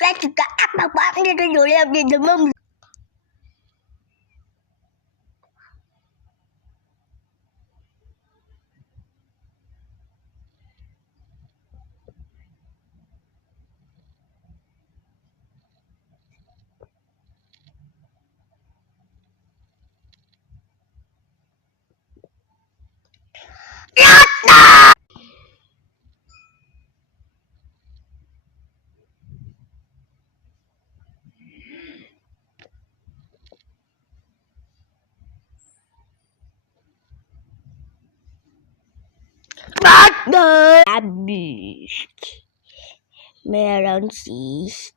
Cái gì cả áp mà bám đi tôi rồi em đi đừng mong. Rabbit. Meron sis.